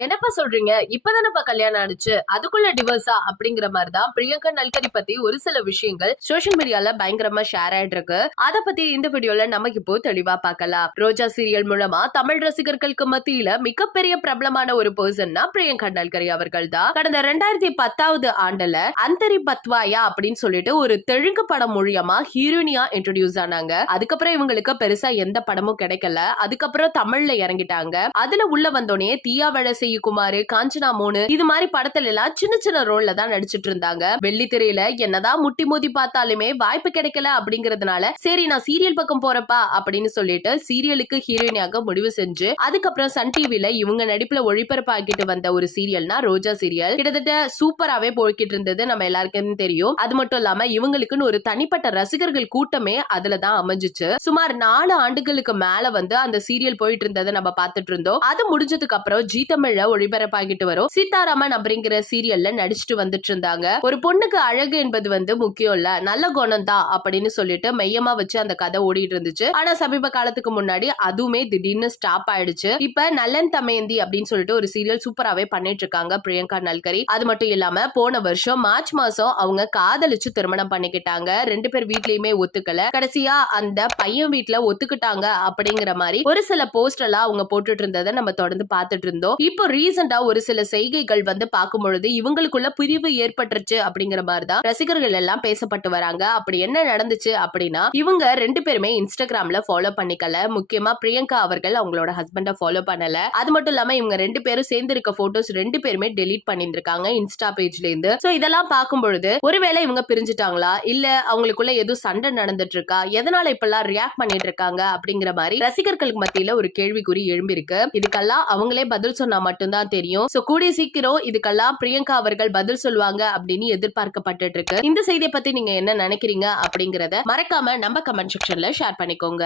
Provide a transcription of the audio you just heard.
என்னப்பா சொல்றீங்க? இப்பதானப்பா கல்யாணம் ஆனுச்சு. அதுக்குள்ள டிவோர்ஸா? அப்படிங்கிற மாரி தான் பிரியங்கா நல்கரி பத்தி ஒரு சில விஷயங்கள் சோஷியல் மீடியால பயங்கரமா ஷேர் ஆயிட்டு இருக்கு. அத பத்தி இந்த வீடியோல நமக்கு இப்போ தெளிவா பார்க்கலாம். ரோஜா சீரியல் மூலமா தமிழ் ரசிகர்களுக்கு மத்தியில மிகப்பெரிய பிரபலமான ஒரு பெர்சன்னா பிரியங்கா நல்கரி அவர்கள் தான். கடந்த 2010வது ஆண்டுல அந்தரி பத்வாயா அப்படின்னு சொல்லிட்டு ஒரு தெலுங்கு படம் மூலியமா ஹீரோயினியா இன்ட்ரோடியூஸ் ஆனாங்க. அதுக்கப்புறம் இவங்களுக்கு பெருசா எந்த படமும் கிடைக்கல. அதுக்கப்புறம் தமிழ்ல இறங்கிட்டாங்க. அதுல உள்ள வந்தோடனே தீயா வழசை குமார், காஞ்சனா 3 இது மாதிரி படத்துல எல்லாம் சின்ன சின்ன ரோல்ல தான் நடிச்சிட்டு இருந்தாங்க. வெள்ளித்திரையில என்னதான் முட்டி மோதி பார்த்தாலுமே வாய்ப்பு கிடைக்கல அப்படிங்கறதுனால சரி நான் சீரியல் பக்கம் போறப்பா அப்படின்னு சொல்லிட்டு சீரியலுக்கு ஹீரோயினியாக முடிவு செஞ்சு அதுக்கப்புறம் சன் டிவில இவங்க நடிப்புல ஒளிபரப்பாக்கிட்டு வந்த ஒரு சீரியல்னா ரோஜா சீரியல். கிட்டத்தட்ட சூப்பராவே போய்கிட்டு இருந்தது, நம்ம எல்லாருக்கும் தெரியும். அது மட்டும் இல்லாம இவங்களுக்குன்னு ஒரு தனிப்பட்ட ரசிகர்கள் கூட்டமே அதுலதான் அமைஞ்சிச்சு. சுமார் 4 ஆண்டுகளுக்கு மேல அந்த சீரியல் போயிட்டு இருந்ததை நம்ம பார்த்துட்டு இருந்தோம். அது முடிஞ்சதுக்கு அப்புறம் ஜி தமிழ் ஒளிபரப்பாகிட்டு வரும் சீதாராமன் அப்படிங்கிற சீரியல்ல நடிச்சுட்டு வந்துட்டு இருந்தாங்க. ஒரு பொண்ணுக்கு அழகு என்பது முக்கியம் இல்ல, நல்ல குணம் தான் அப்படின்னு சொல்லிட்டு மையமா வச்சு அந்த கதை ஓடிட்டு இருந்துச்சு. ஆனா சமீப காலத்துக்கு முன்னாடி அதுவுமே திடீர்னு ஸ்டாப் ஆயிடுச்சு. இப்ப நல்லன் தமயந்தி அப்படின்னு சொல்லிட்டு ஒரு சீரியல் சூப்பராவே பண்ணிட்டு இருக்காங்க பிரியங்கா நல்கரி. அது மட்டும் இல்லாம போன வருஷம் மார்ச் மாசம் அவங்க காதலிச்சு திருமணம் பண்ணிக்கிட்டாங்க. 2 பேர் வீட்லயுமே ஒத்துக்கல. கடைசியா அந்த பையன் வீட்டுல ஒத்துக்கிட்டாங்க அப்படிங்கிற மாதிரி ஒரு சில போஸ்ட் எல்லாம் அவங்க போட்டுட்டு இருந்ததை நம்ம தொடர்ந்து பார்த்துட்டு இருந்தோம். இப்போ ரீசெண்டா ஒரு சில செய்கைகள் பார்க்கும் பொழுது இவங்களுக்குள்ள பிரிவு ஏற்பட்டுருச்சு அப்படிங்கிற மாதிரிதான் ரசிகர்கள் எல்லாம் பேசப்பட்டு வராங்க. அப்படி என்ன நடந்துச்சு அப்படின்னா இவங்க 2 பேருமே இன்ஸ்டாகிராம்ல ஃபாலோ பண்ணிக்கல. முக்கியமா பிரியங்கா அவர்கள் அவங்களோட ஹஸ்பண்ட ஃபாலோ பண்ணல. அது மட்டும் இல்லாம இவங்க 2 பேரும் சேர்ந்து இருக்க போட்டோஸ் 2 பேருமே டெலீட் பண்ணிருக்காங்க இன்ஸ்டா பேஜ்ல இருந்து. சோ இதெல்லாம் பார்க்கும் பொழுது ஒருவேளை இவங்க பிரிஞ்சுட்டாங்களா, இல்ல அவங்களுக்குள்ள எதுவும் சண்டை நடந்துட்டு இருக்கா, எதனால இப்பெல்லாம் ரியாக்ட் பண்ணிட்டு இருக்காங்க அப்படிங்கிற மாதிரி ரசிகர்களுக்கு மத்தியில ஒரு கேள்விக்குறி எழும்பி இருக்கு. இதுக்கெல்லாம் அவங்களே பதில் சொன்னா மட்டும்தான் தெரியும். சோ கூடிய சீக்கிரம் இதுக்கெல்லாம் பிரியங்கா அவர்கள் பதில் சொல்லுவாங்க அப்படின்னு எதிர்பார்க்கப்பட்டு இருக்கு. இந்த செய்தியை பத்தி நீங்க என்ன நினைக்கிறீங்க அப்படிங்கறத மறக்காம நம்ம கமெண்ட் செக்ஷன்ல ஷேர் பண்ணிக்கோங்க.